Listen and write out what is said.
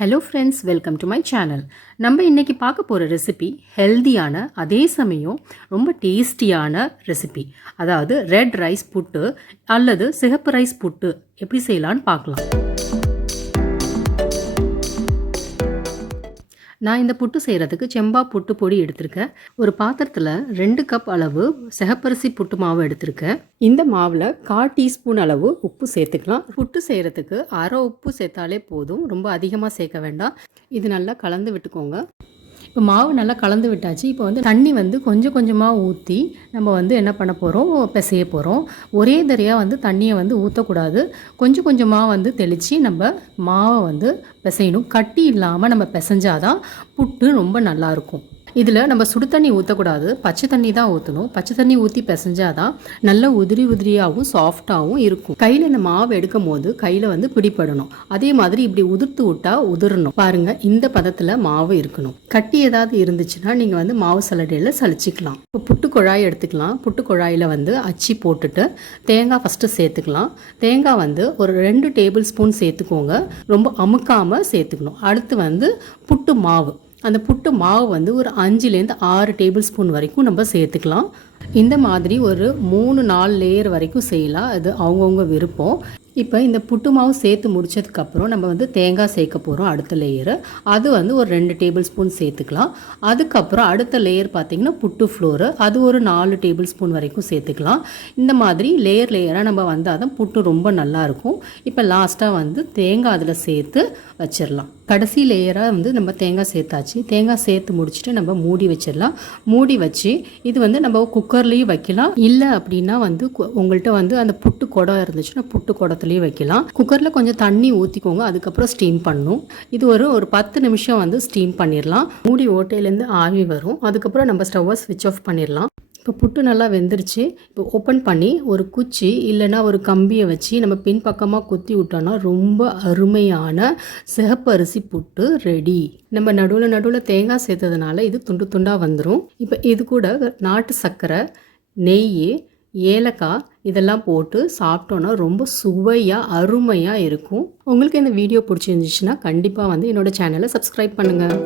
Hello friends, welcome to my channel. நம்ம இன்றைக்கி பார்க்க போகிற ரெசிபி ஹெல்தியான அதே சமயம் ரொம்ப டேஸ்டியான ரெசிபி. அதாவது ரெட் ரைஸ் புட்டு அல்லது சிகப்பு ரைஸ் புட்டு எப்படி செய்யலான்னு பார்க்கலாம். நான் இந்த புட்டு செய்கிறதுக்கு செம்பா புட்டு பொடி எடுத்திருக்கேன். ஒரு பாத்திரத்தில் 2 கப் அளவு சிகப்பரிசி புட்டு மாவு எடுத்திருக்கேன். இந்த மாவில் 1/4 டீஸ்பூன் அளவு உப்பு சேர்த்துக்கலாம். புட்டு செய்கிறதுக்கு அரை உப்பு சேர்த்தாலே போதும், ரொம்ப அதிகமாக சேர்க்க வேண்டாம். இது நல்லா கலந்து விட்டுக்கோங்க. இப்போ மாவு நல்லா கலந்து விட்டாச்சு. இப்போ தண்ணி கொஞ்சம் கொஞ்சமாக ஊற்றி நம்ம என்ன பண்ண போகிறோம், பிசைய போகிறோம். ஒரே தரையாக தண்ணியை ஊற்றக்கூடாது. கொஞ்சம் கொஞ்சமாக தெளித்து நம்ம மாவை பிசையணும். கட்டி இல்லாமல் நம்ம பிசைஞ்சாதான் புட்டு ரொம்ப நல்லாயிருக்கும். இதில் நம்ம சுடு தண்ணி ஊற்றக்கூடாது, பச்சை தண்ணி தான் ஊற்றணும். பச்சை தண்ணி ஊற்றி பிசைஞ்சாதான் நல்ல உதிரி உதிரியாகவும் சாஃப்டாகவும் இருக்கும். கையில் இந்த மாவு எடுக்கும் போது கையில் பிடிப்படணும். அதே மாதிரி இப்படி உதிர்த்து விட்டா உதிரணும். பாருங்க, இந்த பதத்தில் மாவு இருக்கணும். கட்டி ஏதாவது இருந்துச்சுன்னா நீங்கள் மாவு சல்லடையில் சலிச்சிக்கலாம். இப்போ புட்டு குழாய் எடுத்துக்கலாம். புட்டு குழாயில் அச்சி போட்டுட்டு தேங்காய் ஃபஸ்ட்டு சேர்த்துக்கலாம். தேங்காய் ஒரு 2 டேபிள் ஸ்பூன் சேர்த்துக்கோங்க. ரொம்ப அமுக்காமல் சேர்த்துக்கணும். அடுத்து புட்டு மாவு, அந்த புட்டு மாவு ஒரு 5லேருந்து 6 டேபிள் ஸ்பூன் வரைக்கும் நம்ம சேர்த்துக்கலாம். இந்த மாதிரி ஒரு 3-4 லேயர் வரைக்கும் செய்யலாம். அது அவங்கவுங்க விருப்பம். இப்போ இந்த புட்டு மாவு சேர்த்து முடிச்சதுக்கப்புறம் நம்ம தேங்காய் சேர்க்க போகிறோம். அடுத்த லேயரு அது ஒரு 2 டேபிள் ஸ்பூன் சேர்த்துக்கலாம். அதுக்கப்புறம் அடுத்த லேயர் பார்த்திங்கன்னா புட்டு ஃப்ளோரு, அது ஒரு 4 டேபிள் ஸ்பூன் வரைக்கும் சேர்த்துக்கலாம். இந்த மாதிரி லேயர் லேயராக நம்ம வந்தால் தான் புட்டு ரொம்ப நல்லாயிருக்கும். இப்போ லாஸ்ட்டாக தேங்காய் அதில் சேர்த்து வச்சிடலாம். கடைசி லேயராக நம்ம தேங்காய் சேர்த்தாச்சு. தேங்காய் சேர்த்து முடிச்சுட்டு நம்ம மூடி வச்சிடலாம். மூடி வச்சு இது நம்ம குக்கர்லேயும் வைக்கலாம். இல்லை அப்படின்னா உங்கள்கிட்ட அந்த புட்டு குடம் இருந்துச்சுன்னா புட்டு குடத்துலேயும் வைக்கலாம். குக்கரில் கொஞ்சம் தண்ணி ஊற்றிக்கோங்க. அதுக்கப்புறம் ஸ்டீம் பண்ணணும். இது ஒரு 10 நிமிஷம் ஸ்டீம் பண்ணிடலாம். மூடி ஓட்டையிலேருந்து ஆவி வரும். அதுக்கப்புறம் நம்ம ஸ்டவ்வை ஸ்விட்ச் ஆஃப் பண்ணிடலாம். இப்போ புட்டு நல்லா வெந்துருச்சு. இப்போ ஓப்பன் பண்ணி ஒரு குச்சி இல்லைன்னா ஒரு கம்பியை வச்சு நம்ம பின்பக்கமாக குத்தி விட்டோன்னா ரொம்ப அருமையான சிகப்பு அரிசி புட்டு ரெடி. நம்ம நடுவில் தேங்காய் சேர்த்ததுனால இது துண்டு துண்டாக வந்துடும். இப்போ இது கூட நாட்டு சர்க்கரை, நெய், ஏலக்காய் இதெல்லாம் போட்டு சாப்பிட்டோன்னா ரொம்ப சுவையாக அருமையாக இருக்கும். உங்களுக்கு இந்த வீடியோ பிடிச்சிருந்துச்சுன்னா கண்டிப்பாக என்னோட சேனலை சப்ஸ்கிரைப் பண்ணுங்கள்.